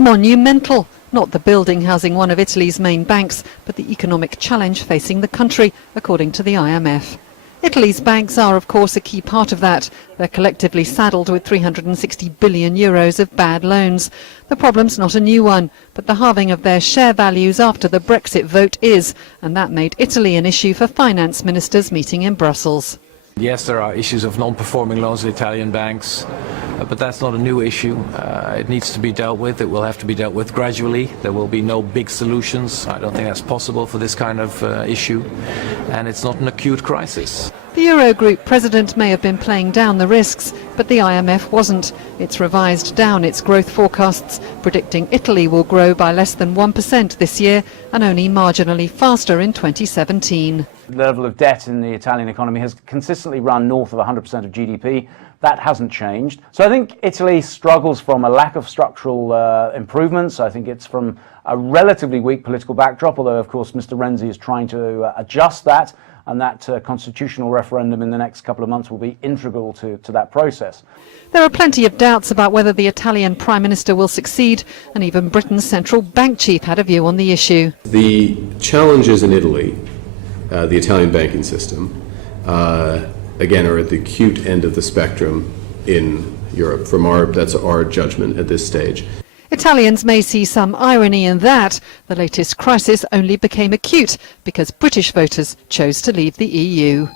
Monumental, not the building housing one of Italy's main banks, but the economic challenge facing the country, according to the IMF. Italy's banks are, of course, a key part of that. They're collectively saddled with €360 billion of bad loans. The problem's not a new one, but the halving of their share values after the Brexit vote is, and that made Italy an issue for finance ministers meeting in Brussels. Yes, there are issues of non-performing loans in Italian banks, but that's not a new issue. It needs to be dealt with. It will have to be dealt with gradually. There will be no big solutions. I don't think that's possible for this kind of issue, and it's not an acute crisis. The Eurogroup president may have been playing down the risks, but the IMF wasn't. It's revised down its growth forecasts, predicting Italy will grow by less than 1% this year and only marginally faster in 2017. The level of debt in the Italian economy has consistently run north of 100% of GDP. That hasn't changed. So I think Italy struggles from a lack of structural improvements. I think it's from a relatively weak political backdrop, although, of course, Mr. Renzi is trying to adjust that, and that constitutional referendum in the next couple of months will be integral to that process. There are plenty of doubts about whether the Italian Prime Minister will succeed, and even Britain's central bank chief had a view on the issue. The challenges in Italy, the Italian banking system, again, are at the acute end of the spectrum in Europe. That's our judgment at this stage. Italians may see some irony in that. The latest crisis only became acute because British voters chose to leave the EU.